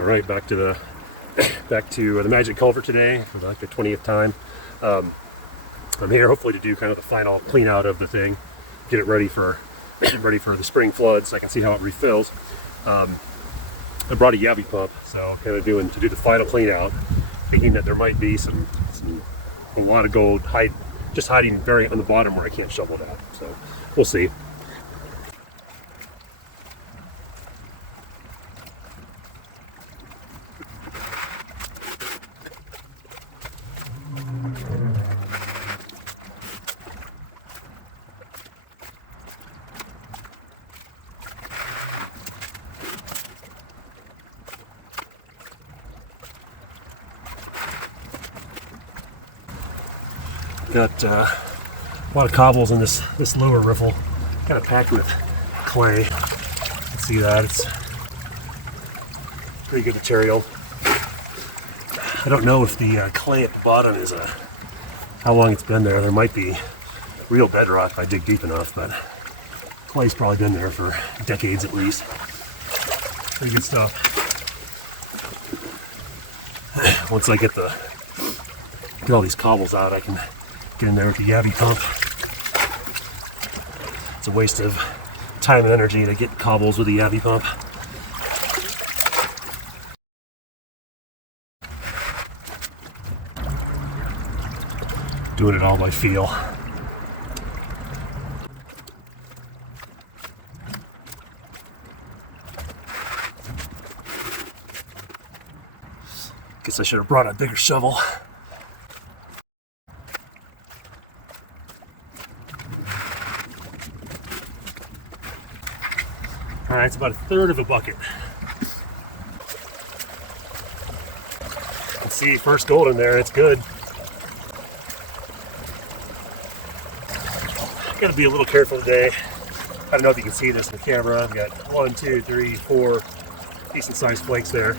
All right, back to the Magic Culvert today for like the 20th time. I'm here hopefully to do kind of the final clean out of the thing, get it ready for the spring floods so I can see how it refills. I brought a Yabby pump, so kind of to do the final clean out, thinking that there might be a lot of gold just hiding very on the bottom where I can't shovel that. So we'll see. Got a lot of cobbles in this lower riffle, kind of packed with clay. You can see that it's pretty good material. I don't know if the clay at the bottom is how long it's been there. There might be real bedrock if I dig deep enough, but clay's probably been there for decades at least. Pretty good stuff. Once I get all these cobbles out, I can get in there with the Yabby pump. It's a waste of time and energy to get cobbles with the Yabby pump. Doing it all by feel. Guess I should have brought a bigger shovel. All right, it's about a third of a bucket. You can see first gold in there, it's good. Gotta be a little careful today. I don't know if you can see this in the camera. I've got 1, 2, 3, 4 decent sized flakes there.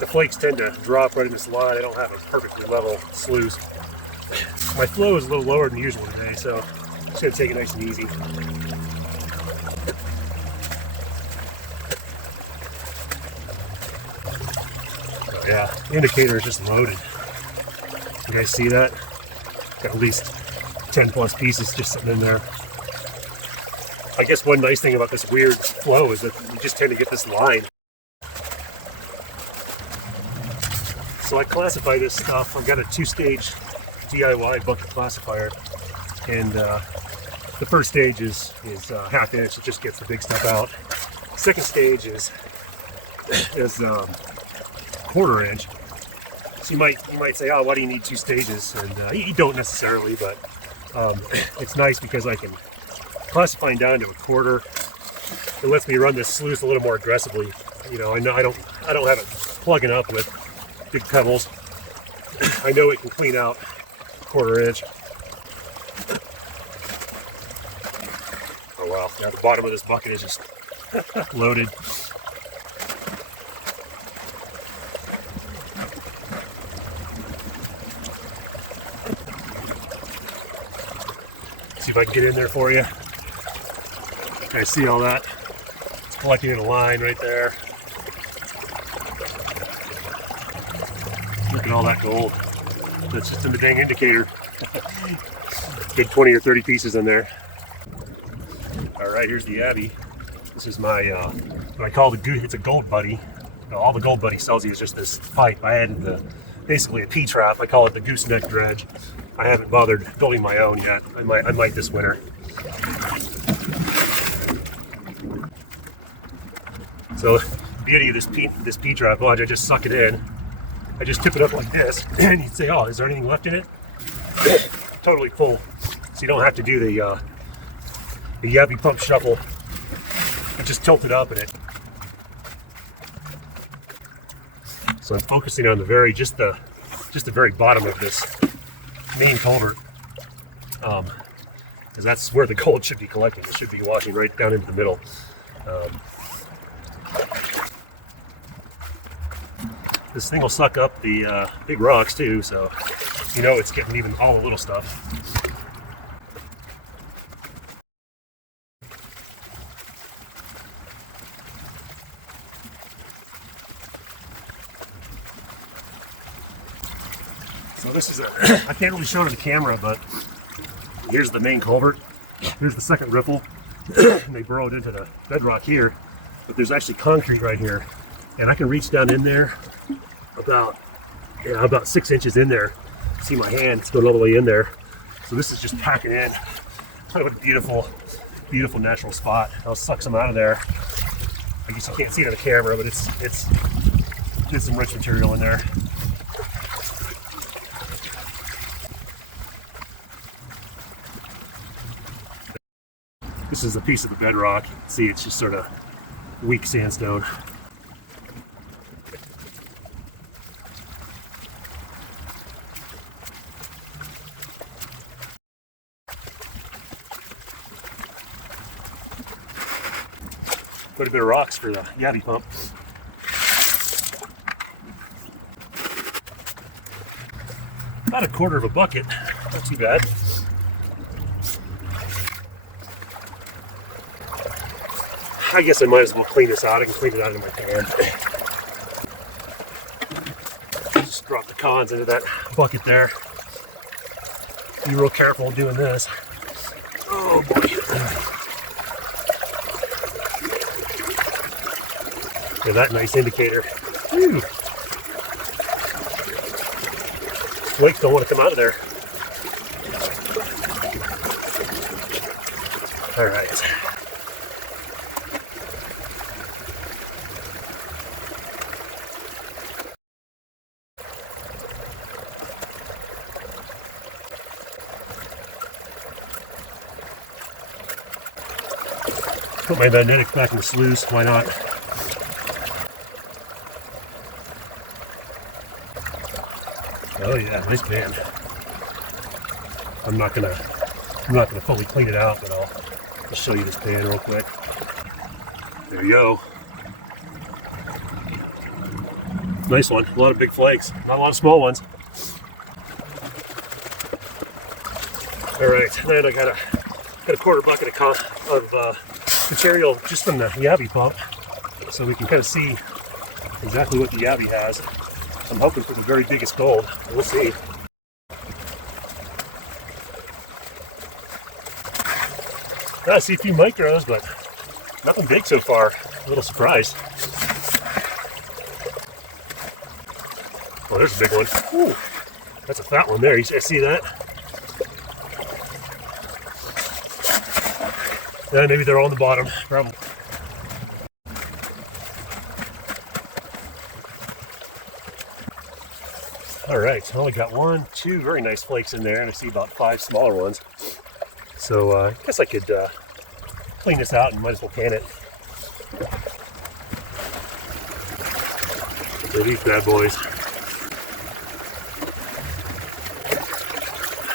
The flakes tend to drop right in this line. I don't have a perfectly level sluice. My flow is a little lower than usual today, so I'm just gonna take it nice and easy. Yeah, the indicator is just loaded. You guys see that? Got at least 10 plus pieces just sitting in there. I guess one nice thing about this weird flow is that you just tend to get this line. So I classify this stuff. I've got a 2-stage DIY bucket classifier, and the first stage is ½ inch. It just gets the big stuff out. Second stage is 1/4 inch. So you might say, oh, why do you need 2 stages? And you don't necessarily, but it's nice because I can classify down to 1/4. It lets me run this sluice a little more aggressively. You know, I don't have it plugging up with big pebbles. I know it can clean out 1/4 inch. Oh wow! Now the bottom of this bucket is just loaded. See if I can get in there for you. Okay, see all that? It's collecting in a line right there. Look at all that gold. That's just in the dang indicator. Good 20 or 30 pieces in there. All right, here's the Yabby. This is my, what I call it's a gold buddy. All the gold buddy sells you is just this pipe. I added basically a P-trap. I call it the gooseneck dredge. I haven't bothered building my own yet. I might this winter. So the beauty of this P-trap, watch, I just suck it in. I just tip it up like this, and you'd say, oh, is there anything left in it? Totally full. So you don't have to do the Yabby pump shuffle. You just tilt it up in it. So I'm focusing on just the very bottom of this main culvert, because that's where the gold should be collecting. It should be washing right down into the middle. This thing will suck up the big rocks too, so you know it's getting even all the little stuff. So this is I can't really show it on the camera, but here's the main culvert. Here's the second riffle. And they burrowed into the bedrock here, but there's actually concrete right here. And I can reach down in there about 6 inches in there. See my hand, it's going all the way in there. So this is just packing in. What a beautiful, beautiful natural spot. I'll suck some out of there. I guess you can't see it on the camera, but it's get some rich material in there. This is a piece of the bedrock. You can see it's just sort of weak sandstone. Quite a bit of rocks for the yabby pump. About a quarter of a bucket, not too bad. I guess I might as well clean this out. I can clean it out in my pan. Just drop the cons into that bucket there. Be real careful doing this. Oh boy. Yeah, that nice indicator. Whew. Flakes don't want to come out of there. All right. Put my magnetics back in the sluice, why not? Oh yeah, nice pan. I'm not gonna fully clean it out, but I'll show you this pan real quick. There you go. Nice one. A lot of big flakes, not a lot of small ones. All right, then I got a quarter bucket of material just from the yabby pump, so we can kind of see exactly what the yabby has. I'm hoping for the very biggest gold. We'll see. I see a few micros, but nothing big so far. A little surprised. Oh, there's a big one. Ooh, that's a fat one there. You see that? Yeah, maybe they're all on the bottom. Probably. All right, so I only got 1, 2 very nice flakes in there, and I see about 5 smaller ones. So I guess I could clean this out and might as well can it. So these bad boys.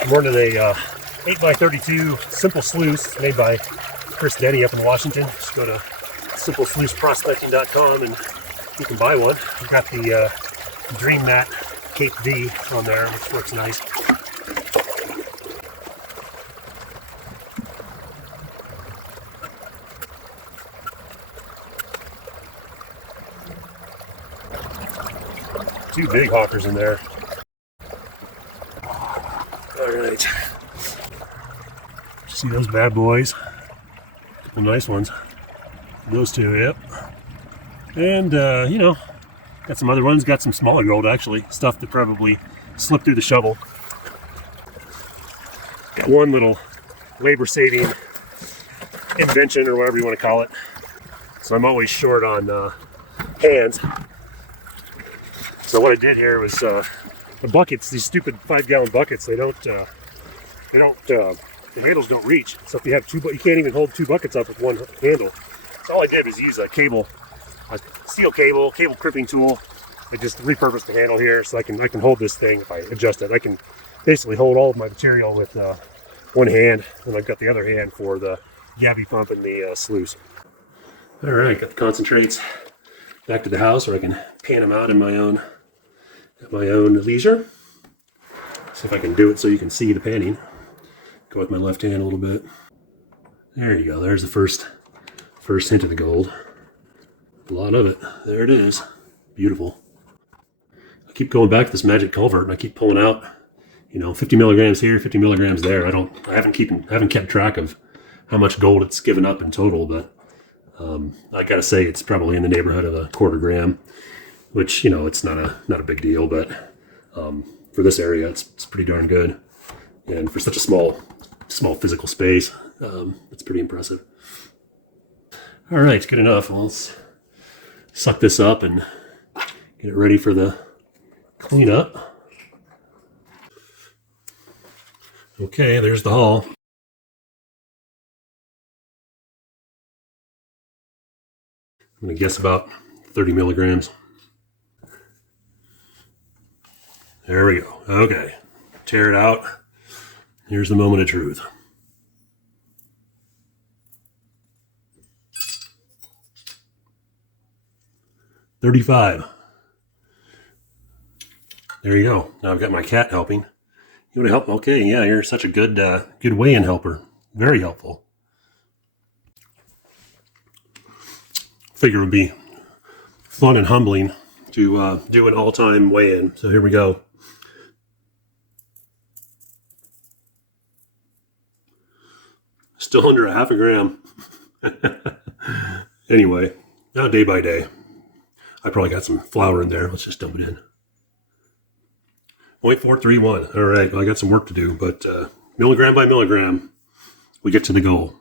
I'm running a 8x32 simple sluice made by Chris Denny up in Washington. Just go to simplesluiceprospecting.com and you can buy one. I've got the Dream Mat Cape V on there, which works nice. Two big hawkers in there. All right. See those bad boys? Couple nice ones. Those two, yep. And you know, got some other ones. Got some smaller gold actually. Stuff that probably slipped through the shovel. Got one little labor-saving invention or whatever you want to call it. So I'm always short on hands. So what I did here was the buckets, these stupid 5-gallon buckets, the handles don't reach. So if you have you can't even hold 2 buckets up with one handle. So all I did was use a steel cable crimping tool. I just repurposed the handle here so I can hold this thing if I adjust it. I can basically hold all of my material with one hand, and I've got the other hand for the yabby pump and the sluice. All right, got the concentrates back to the house, or I can pan them out in my own leisure. See if I can do it so you can see the panning. Go with my left hand a little bit. There you go. There's the first hint of the gold. A lot of it. There it is. Beautiful. keep going back to this Magic Culvert, and I keep pulling out, 50 milligrams here, 50 milligrams there. I haven't kept track of how much gold it's given up in total, but I gotta say it's probably in the neighborhood of a quarter gram, which it's not a big deal, but for this area, it's pretty darn good, and for such a small physical space, it's pretty impressive. All right, good enough. Well, let's suck this up and get it ready for the cleanup. Okay, there's the haul. I'm going to guess about 30 milligrams. There we go. Okay, tear it out. Here's the moment of truth. $35. There you go. Now I've got my cat helping. You want to help? Okay, yeah, you're such a good weigh-in helper. Very helpful. Figure it would be fun and humbling to do an all-time weigh-in. So here we go. Still under a half a gram. Anyway, now day by day. I probably got some flour in there. Let's just dump it in. 0.431. All right, well, I got some work to do, but milligram by milligram, we get to the goal.